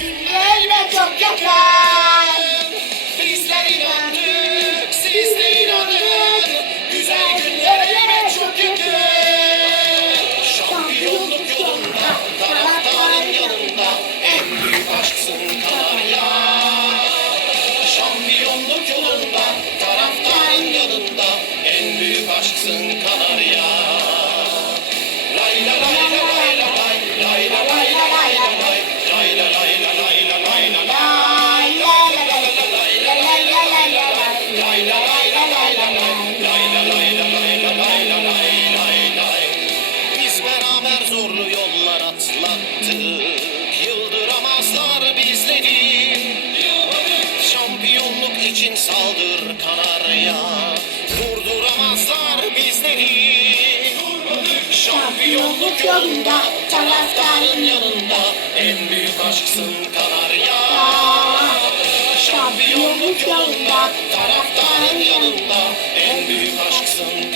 Günlerle çok yakın. Bizler inandık, siz de inanın. Güzel günler elbet çok yakın. Şampiyonluk yolunda, taraftarın yanında. En büyük aşksın Kanarya. Şampiyonluk yolunda, taraftarın yanında. En büyük aşksın atlattık Yıldıramazlar bizleri. Şampiyonluk için saldır Kanarya. Durduramazlar bizleri. Şampiyonluk yolunda Taraftarın yanında En büyük aşksın Kanarya. Şampiyonluk yolunda Taraftarın yanında En büyük aşksın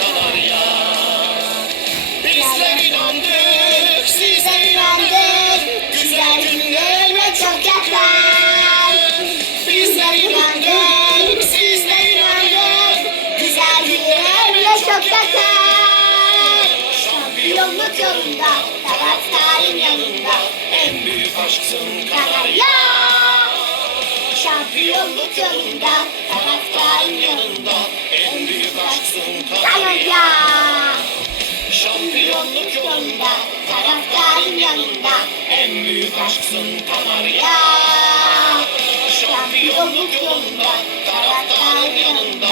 Şampiyonluk yolunda, taraftarın yanında. En büyük aşksın Kanarya. Şampiyonluk yolunda, taraftarın yanında. En büyük aşksın Kanarya. Şampiyonluk yolunda taraftarın yanında. En büyük aşksın Kanarya Ya. Şampiyonluk yolunda Taraftarın yanında